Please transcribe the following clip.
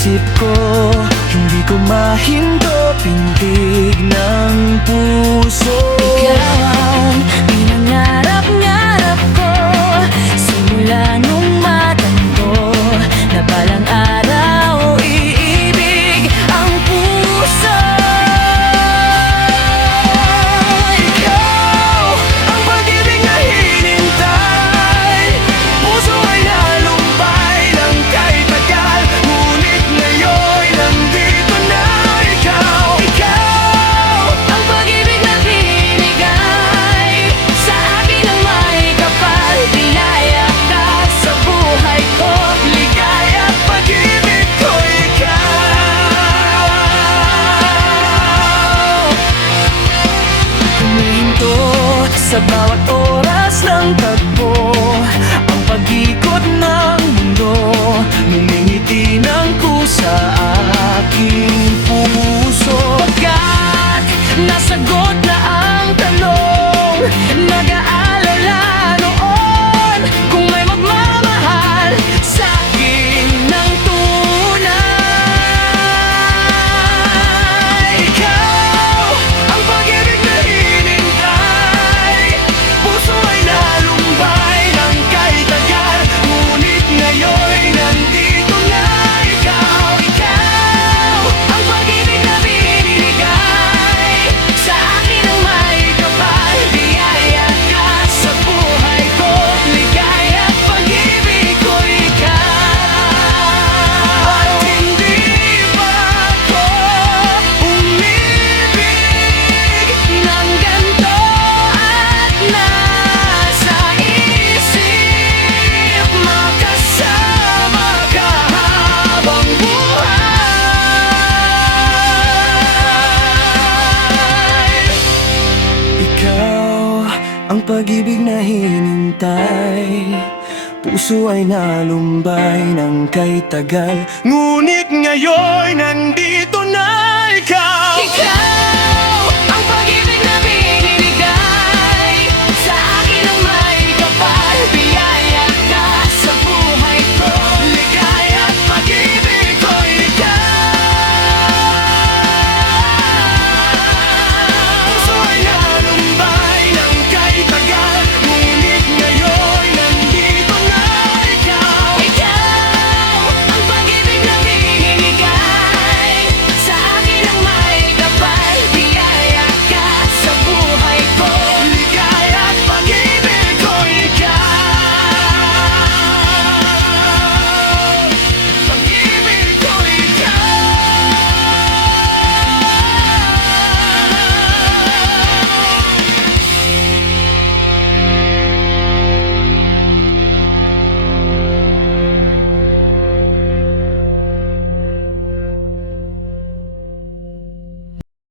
isip ko, hindi ko mahinto, pintig ng puso. Ikaw ang pinangarap-ngarap ko, simula nung matanto na balang araw iibig ang puso. Ikaw ang pag-ibig na hinintay, puso ay nalumbay ng kahit tagal, ngunit ngayon nandito na ikaw. Ikaw ang pag-ibig na binigay sa akin ng may kapal, binaya ka sa buhay ko, Ligaya at pag-ibig ko ikaw. Humihinto sa bawat oras ng tagpo, ang pag-ikot ng mundo, ngumingiti ng kusa aking puso. pagkat nasagot na ang tanong, nag-aalala noon kung may magmamahal sa akin ng tunay. Ikaw ang pag-ibig na hinintay, puso ay nalumbay ng kahit tagal, ngunit ngayon nandito na ikaw. Ikaw ang pag-ibig na binigay sa akin ng may kapal, biyaya ka sa buhay ko, ligaya at pag-ibig ko ikaw. At hindi pa ako umibig Nang ganto at nasa isip, makasama ka habang buhay. Ikaw ang pag-ibig na hinintay, puso ay nalumbay ng kay tagal, ngunit ngayon nandito na ikaw. ikaw